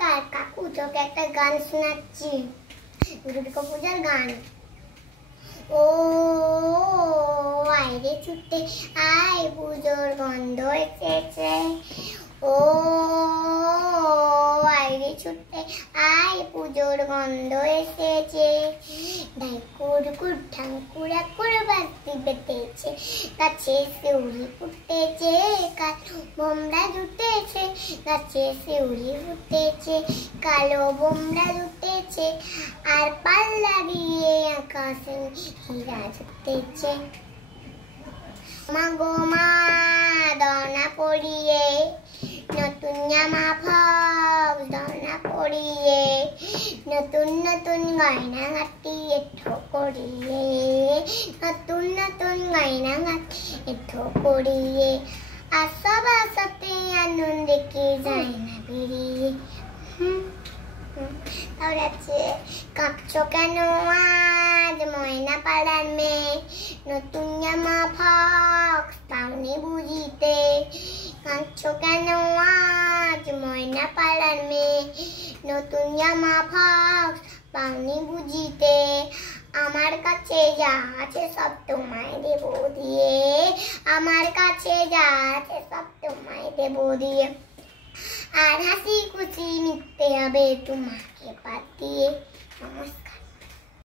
নমস্কার কাকু, তোকে একটা গান শোনাচ্ছি, দুর্গা পূজার গান। ও আইরে ছুটে আয়, পুজোর গন্ধ এসেছে। ও আইরে ছুটে আয়, পুজোর গন্ধ এসেছে। ঢাকুর কুর ঠাকুরা কুর বাতি বেঁধেছে, গাছে শিউলি ফুটেছে, কালো বোমরা জুটেছে। গাছে শিউলি ফুটেছে, কালো বোমরা জুটেছে, আর পাল্লা দিয়ে আকাশে হীরা জুটেছে। মা গো মা দনা পড়িয়ে, নতুন জামা ফক দনা পড়িয়ে, নতুন নতুন গয়না গাঁটিয়ে ঠোকরিয়ে, নতুন নতুন গয়না গাঁটিয়ে ঠোকরিয়ে, আসব আসতে আনন্দে কে যায় না বেরিয়ে। তাহলে আছে কাঁদছো কেন আজ ময়না পাড়ার মেয়ে, নতুন জামা ফক পাওনি বুঝিতে। কাঁদছো কেন আজ ময়না পাড়ার মেয়ে, নতুন জামা ফক পাওনি বুঝিতে। আমার কাছে যা আছে সব তোমায় দেব দিয়ে, আমার কাছে যা আছে সব তোমায় দেব দিয়ে, আর হাসি খুশি নিতে হবে তোমাকে পাঠিয়ে। নমস্কার।